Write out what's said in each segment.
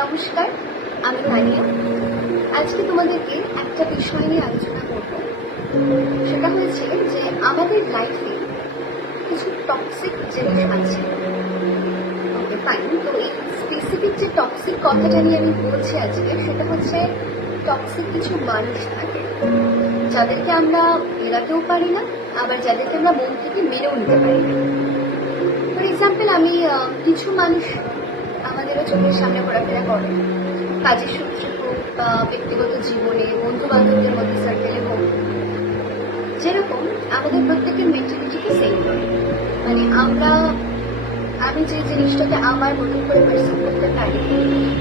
নমস্কার, আমি তানিয়া। আজকে তোমাদেরকে একটা বিষয় নিয়ে আলোচনা করব। সেটা হয়েছে যে আমাদের লাইফে কিছু টক্সিক জিনিস আছে। Okay fine. তো এই স্পেসিফিক যে টক্সিক কথাটা নিয়ে আমি বলছি আজকে, সেটা হচ্ছে টক্সিক কিছু মানুষ থাকে যাদেরকে আমরা এড়াতেও পারি না, আবার যাদেরকে আমরা মন থেকে মেনেও নিতে পারি না। ফর এক্সাম্পল, আমি কিছু মানুষ আমাদেরও চোখের সামনে ঘোরাফেরা করে, কাজের সূত্রে হোক বা ব্যক্তিগত জীবনে, বন্ধু বান্ধবদের মধ্যে সার্কেলে হোক। যেরকম আমাদের প্রত্যেকের মেন্টালিটিকে সেম করে, মানে আমি যে জিনিসটাকে আমার মতন করে পার্সিভ করতে পারি,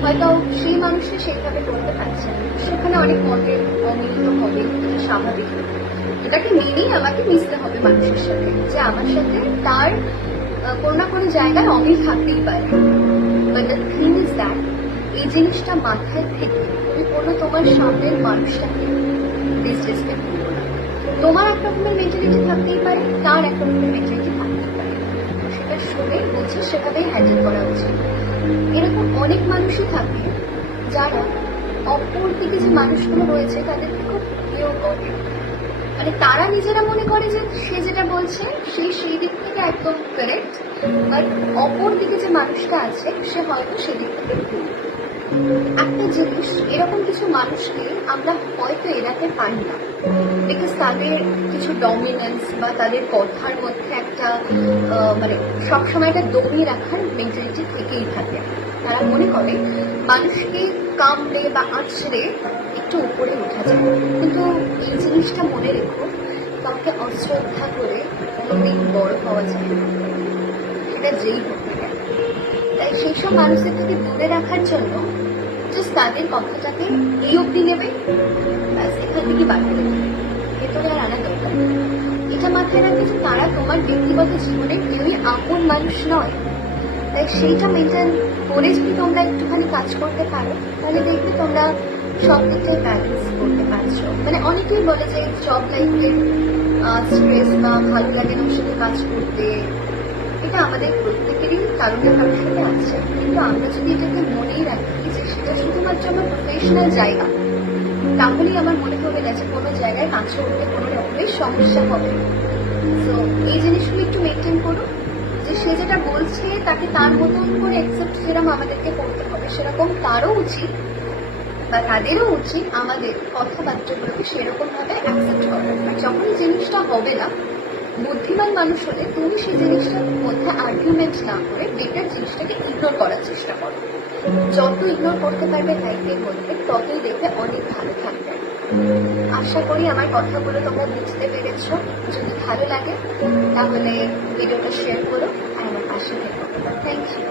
হয়তো সেই মানুষটা সেইভাবে করতে পারছে না। সেখানে অনেক মতের অমিল হবে, এটা স্বাভাবিক। এটাকে মেনেই আমাকে মিশতে হবে মানুষের সাথে, যে আমার সাথে তার কোনো না কোনো জায়গায় অমিল থাকতেই পারে। But the thing is that এই জিনিসটা মাথায় থেকে তুমি কোনো তোমার সামনের মানুষটাকে ডিসরেসপেক্ট করবো না। তোমার এক রকমের মেন্টালিটি থাকতেই পারে, তার এক রকমের মেন্টালিটি থাকতেই পারে। সেটা শুনে বুঝে সেভাবেই হ্যান্ডেল করা উচিত। এরকম অনেক মানুষই থাকে যারা অপর দিকে যে মানুষগুলো রয়েছে তাদেরকে খুব প্রিয় করে। মানে তারা নিজেরা মনে করে যে সে যেটা বলছে সেই দিক থেকে একদম কারেক্ট, বাট অপর দিকে যে মানুষটা আছে সে হয়তো সেদিক থেকে ভুল। একটা জিনিস, এরকম কিছু মানুষকে আমরা হয়তো এড়াতে পারি না, বিকজ তাদের কিছু ডমিনেন্স বা তাদের কথার মধ্যে একটা মানে সবসময় একটা দমিয়ে রাখার মেন্টালিটি থেকেই থাকে। তারা মনে করে মানুষকে কামড়ে বা আঁচড়ে একটু উপরে ওঠা যায়। কিন্তু এই জিনিসটা মনে রেখো, কাউকে অশ্রদ্ধা করে কোনোদিন বড় হওয়া যায় না, সেটা যেই হোক না কেন। তাই সেই সব মানুষদের থেকে দূরে রাখার জন্য জাস্ট তাদের কথাটাকে এই অব্দি নেবে, ব্যাস এখান থেকে বার করে দেবে, ভেতরে আর আনা দরকার। এটা মাথায় রাখবে যে তারা তোমার ব্যক্তিগত জীবনের কেউই আপন মানুষ নয়। তাই সেইটা মেনটেন করে যদি তোমরা একটুখানি কাজ করতে পারো, তাহলে দেখবে তোমরা সব দিকটাই ব্যালেন্স করতে পারছো। মানে অনেকেই বলে যে জব লাইফে স্ট্রেস বা ভালো লাগে না ওর সাথে কাজ করতে, এটা আমাদের প্রত্যেকেরই কারণ না কারোর সাথে আছে। কিন্তু আমরা যদি এটাকে মনেই রাখি যে সেটা শুধুমাত্র আমার প্রফেশনাল জায়গা, তাহলেই আমার মনে হবে না যে কোনো জায়গায় কাজ করতে কোনো রকমের সমস্যা হবে। তো এই জিনিসগুলো একটু মেনটেন করো, যে সে যেটা বলছে তাকে তার মতন করে অ্যাকসেপ্ট যেরকম আমাদেরকে করতে হবে, সেরকম তারও উচিত বা তাদেরও উচিত আমাদের কথাবার্তাগুলোকে সেরকম ভাবে অ্যাকসেপ্ট করার। আর যখন এই জিনিসটা হবে না, বুদ্ধিমান মানুষ হলে তুমি সেই জিনিসটার মধ্যে আর্গুমেন্ট না করে বেটার জিনিসটাকে ইগনোর করার চেষ্টা করো। যত ইগনোর করতে পারবে লাইফের মধ্যে, ততই দেখবে অনেক ভালো থাকবে। আশা করি আমার কথাগুলো তোমরা বুঝতে পেরেছ। যদি ভালো লাগে তাহলে ভিডিওটা শেয়ার করো আর আমার পাশে থেকো। Thank you.